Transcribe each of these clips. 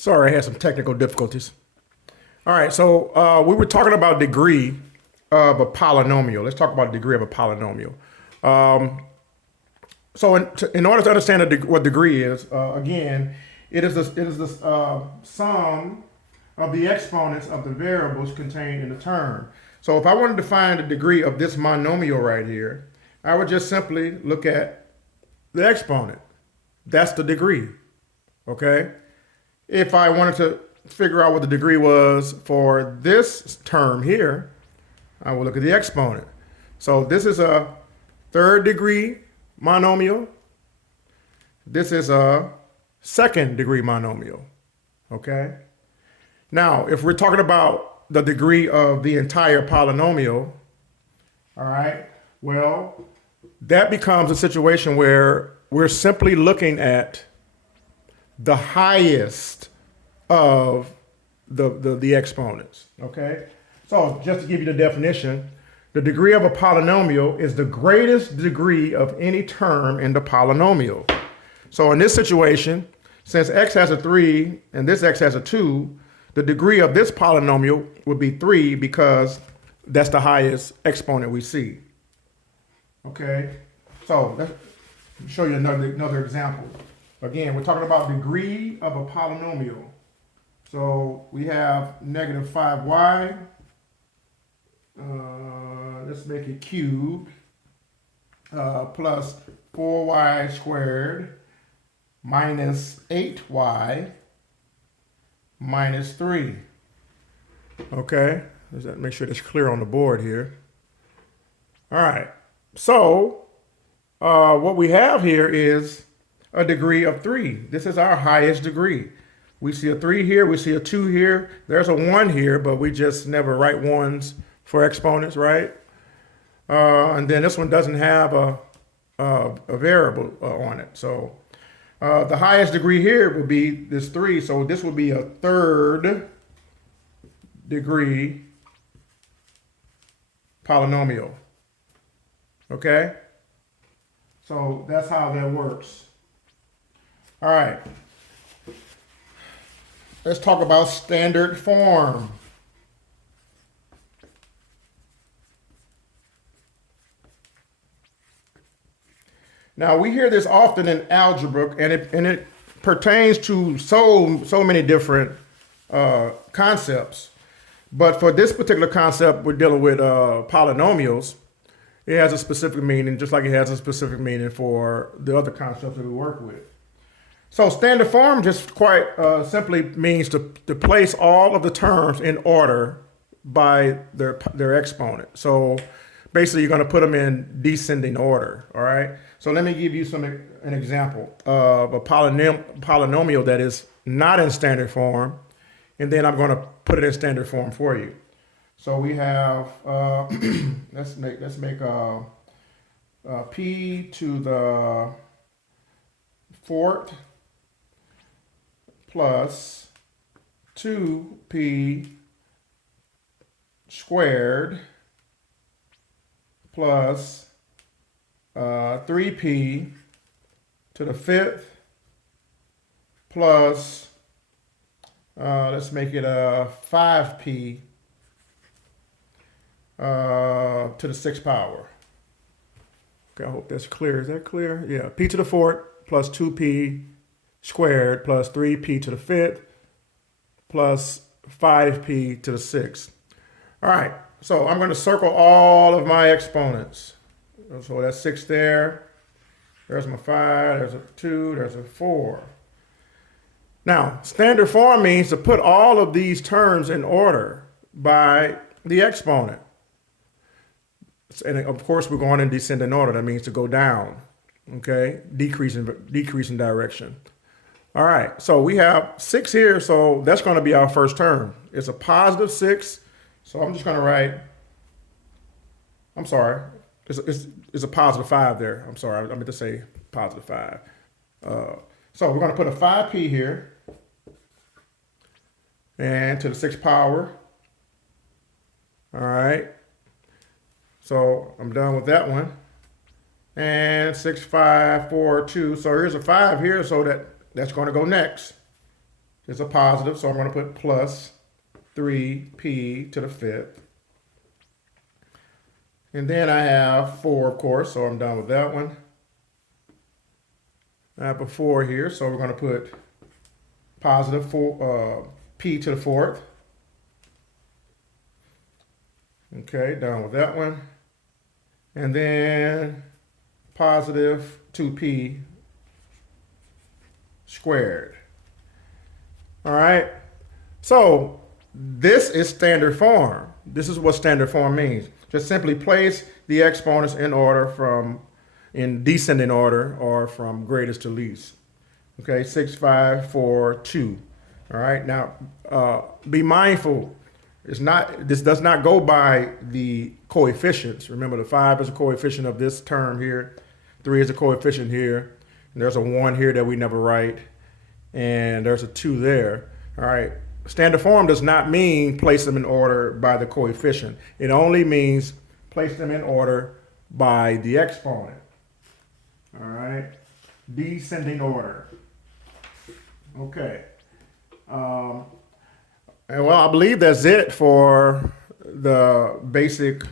Sorry, I had some technical difficulties. All right, so we were talking about degree of a polynomial. Let's talk about degree of a polynomial. In order to understand what degree is, again, it is the sum of the exponents of the variables contained in the term. So if I wanted to find the degree of this monomial right here, I would just simply look at the exponent. That's the degree, okay? If I wanted to figure out what the degree was for this term here, I will look at the exponent. So this is a third degree monomial. This is a second degree monomial, okay? Now, if we're talking about the degree of the entire polynomial, all right, well, that becomes a situation where we're simply looking at the highest of the exponents, okay? So just to give you the definition, the degree of a polynomial is the greatest degree of any term in the polynomial. So in this situation, since x has a 3 and this x has a 2, the degree of this polynomial would be 3 because that's the highest exponent we see. Okay, so let's show you another example. Again, we're talking about degree of a polynomial. So we have negative 5y. Let's make it cubed. Plus 4y squared minus 8y minus 3. Okay, let's make sure that's clear on the board here. All right, so what we have here is a degree of 3. This is our highest degree. We see a 3 here, we see a 2 here, there's a 1 here, but we just never write ones for exponents, right? And then this one doesn't have a variable on it. So the highest degree here would be this 3, so this would be a third degree polynomial, okay? So that's how that works. All right, let's talk about standard form. Now we hear this often in algebra, and it pertains to so many different concepts. But for this particular concept, we're dealing with polynomials. It has a specific meaning, just like it has a specific meaning for the other concepts that we work with. So standard form just quite simply means to place all of the terms in order by their exponent. So basically, you're going to put them in descending order, all right? So let me give you an example of a polynomial that is not in standard form, and then I'm going to put it in standard form for you. So we have, let's make p to the fourth plus 2p squared plus 3p to the fifth plus, let's make it a 5p to the sixth power. Okay, I hope that's clear. Is that clear? Yeah, p to the fourth plus 2p squared plus 3p to the fifth plus 5p to the sixth. All right, so I'm going to circle all of my exponents. So that's 6 there. There's my 5, there's a 2, there's a 4. Now, standard form means to put all of these terms in order by the exponent. And of course, we're going in descending order. That means to go down, okay? Decreasing direction. All right, so we have 6 here, so that's going to be our first term. It's a positive 6, so I'm just going to write, I'm sorry, it's a positive 5 there. I'm sorry, I meant to say positive 5. So we're going to put a 5p here, and to the 6th power. All right, so I'm done with that one. And 6, 5, 4, 2. So here's a 5 here, so that's going to go next. is a positive, so I'm going to put plus 3p to the fifth. And then I have 4, of course, so I'm done with that one. I have a 4 here, so we're going to put positive 4, p to the fourth. Okay, done with that one. And then positive 2p squared. All right, so this is standard form. This is what standard form means. Just simply place the exponents in descending order or from greatest to least. Okay, 6, 5, 4, 2. All right, now be mindful. This does not go by the coefficients. Remember, the 5 is a coefficient of this term here. 3 is a coefficient here. And there's a 1 here that we never write. And there's a 2 there. All right. Standard form does not mean place them in order by the coefficient. It only means place them in order by the exponent. All right. Descending order. Okay. And well, I believe that's it for the basic,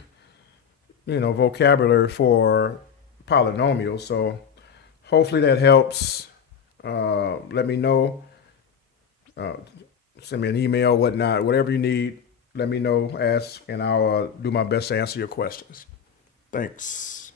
vocabulary for polynomials. So hopefully that helps. Let me know. Send me an email, whatnot, whatever you need. Let me know, ask, and I'll do my best to answer your questions. Thanks.